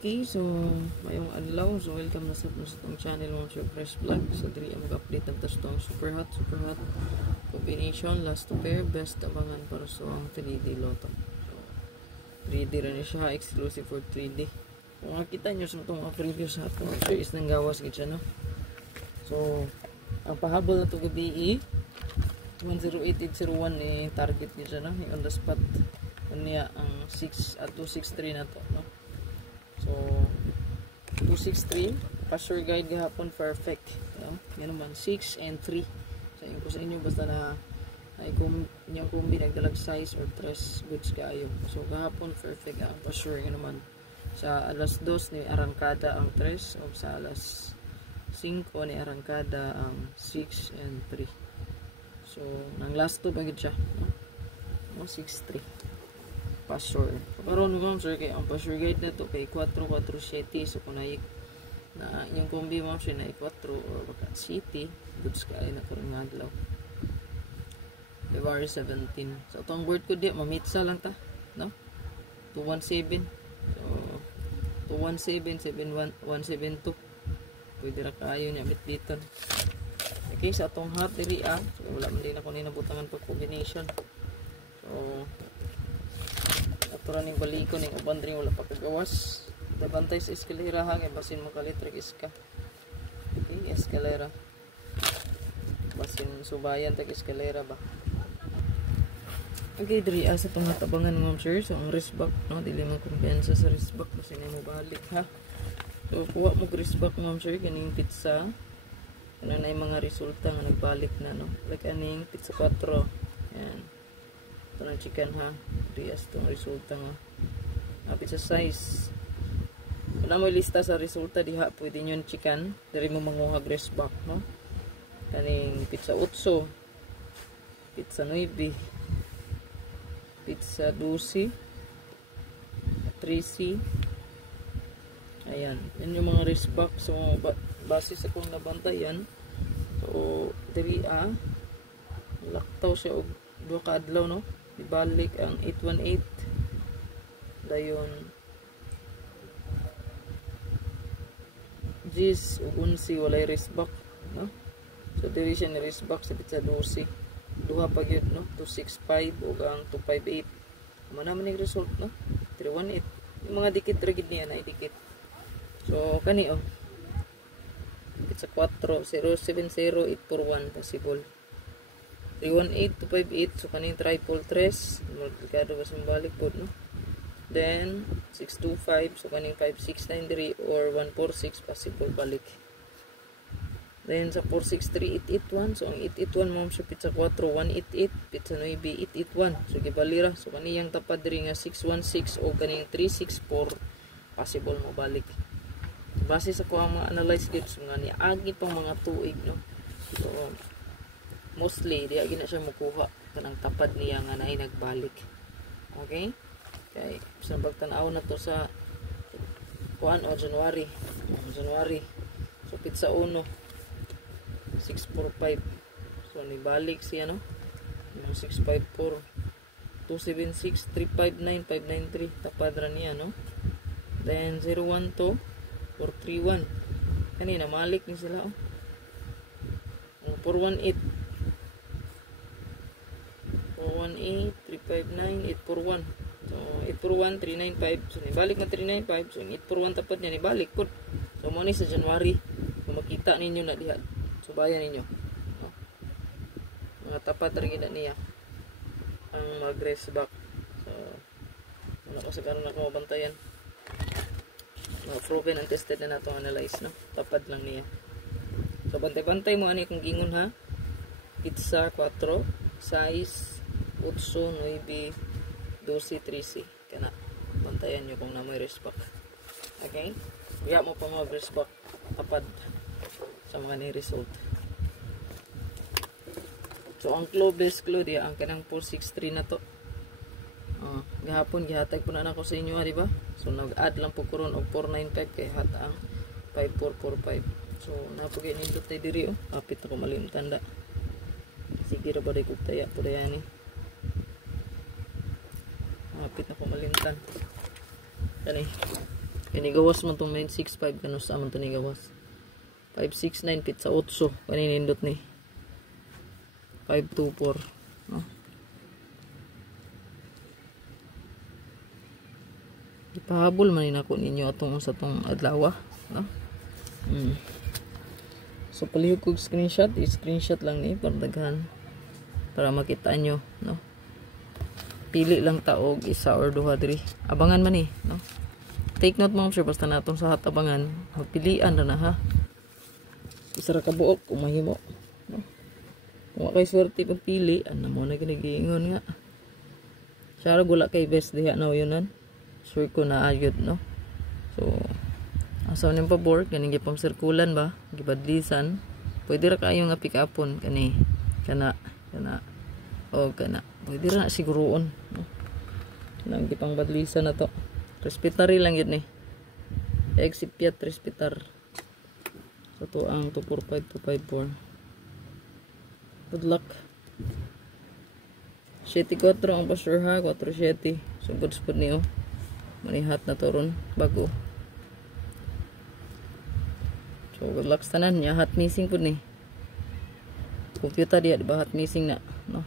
Okay, so mayong adlaw, so welcome na sa itong channel mo sa Fresh Vlog. So diri ang mag-update ang tastong super hot combination, last to pair, best abangan para sa ang 3D Lotto. So 3D rin siya, exclusive for 3D. Kung makita nyo sa itong previous hot, so is nang gawas gid siya, no? So ang pahabol na ito gabi 108.801 ni target gid siya, no? On the spot niya ang 6 at 263 na to, no? So 263 password guide gahapon perfect, no? Yan naman 6 and 3 sa inyo basta na inyong kumbi nagdalag size or tres goods kayo. So gahapon perfect ang password. Yan naman sa alas 2 ni arangkada ang 3 o sa alas 5 ni arangkada ang 6 and 3. So nang last 2 pagid siya, no? 6-3 password. So karon mo sir kay ang password guide na to kay 447. So kung na yung kombi mo siya na 4 or baka city goods kay na karon nga adlaw February 17. So itong word ko di mamitsa lang ta, no? 217. So 217 71172 pwede ra kayo niya bitbiton. Okay, sa itong hot diri so wala man din ako ninabutangan pag combination. So aturan ning baliko ning uban ring wala pa kagawas. Dabantay sa eskalera ha kay basin mo kalitrik iska. Okay, eskalera. Basin subayan tag eskalera ba. Okay, diri sa itong hatabangan mo sir. So ang wristback, no, dili man kumpiyansa sa wristback kasi na mo balik ha. So kuha mo wristback mo sir kaning pizza. Ano na yung mga resulta nga nagbalik na, no? Like aning pizza 4. Yan. Ito ng chicken ha. Dias itong resulta nga. Pizza size. Wala mo lista sa resulta diha. Pwede nyo yung chicken. Dari mo manguhag wristback, no? Kaning pizza 8. Pizza 9. Pizza 12. 13. Ayan. Yan yung mga wristback. So, base sa kung nabantayan. So, diri laktaw siya og 2 ka adlaw, no? Ibalik ang 818 dayon Gis ug 11 walay wristback, no? So diri siya ni wristback sa pizza 12 duha pa gyud, no? 265 ug ang 258 man naman ning result, no? 318 yung mga dikit ra gid niya na dikit. So kani pizza 4 070841 possible 318 258. So kaning triple 3 multiplicado ba sa balik po, no? Then 625. So kaning 5693 or 146 possible balik. Then sa 463 881. So ang 881 mo sa pizza 4 188 pizza 9 881. So gibalira. So kaniyang tapad diri nga 616 o kaning 364 possible mo balik. Base sa kuha mga analyze groups nga ni agi pang mga tuig, no? So mostly diya gina siya makuha kanang tapad niya nga naay nagbalik. Okay, kay sa pagtan-aw na to sa kuan o January. So pizza 1 645. So ni balik siya, no? 654 276 359 593 tapad ra niya, no? Then 012 431 kanina malik ni sila, 418 359 841. So 841 395. So nibalik na 395. So 841 tapad niya nibalik pod. So mo ni sa January kung makita ninyo na diha subayan ninyo, no? Mga tapad ra gid niya ang mag-race back. So wala ko sa karon ako mabantayan. Proven and tested na natong analyze, no? Tapad lang niya. So bantay-bantay mo ani kung gingon ha. Pizza 4 size 8, 9, 12, 13 kana bantayan nyo kung na may wristback. Okay, kaya mo pa mga wristback tapad sa mga ni result. So ang clue best clue diya ang kanang 463 na to. Gahapon gihatag po na ako sa inyo, di ba? So nag-add lang po ko ron og 495 kay hat ang 5445. So napugay nindot tay diri, kapit ako malim tanda. Sige ra ba day kog taya po dayani. Kapit na ko malimtan. Kani Kani gawas man tong 965 kanus sa man to ni gawas. 569 pit sa 8 kani nindot ni. 524 no. Ipahabol man nako ninyo atong sa tong adlaw no. So palihog kog screenshot, i-screenshot lang ni para daghan para makita nyo no. Pili lang taog isa or duha diri. Abangan man ni no. Take note mga sir, basta natong sa hatabangan, magpilian na ha. Isa ra ka buok, kung mahimo. No? Kung kay swerte pagpili, ano mo na ginagingon nga. Siya gula kay best diha na yunan. Sure ko na ayod, no? So, asaw niyong pabor, kaning gipam sirkulan ba? Gibadlisan. Pwede ra kayo nga pick upon, kani. Kana. O, kana. Pwede ra siguroon, no? Nang gipang badlisan na to. Respetary lang yun eh. Excipiat respitar. So to ang 245254. Good luck. 74 ang pastor ha. 47. So good spot niyo. Manihat na to ron. Bago. So good luck sa tanan. Nya hot missing po ni. Computer diya. Diba hot missing na. No?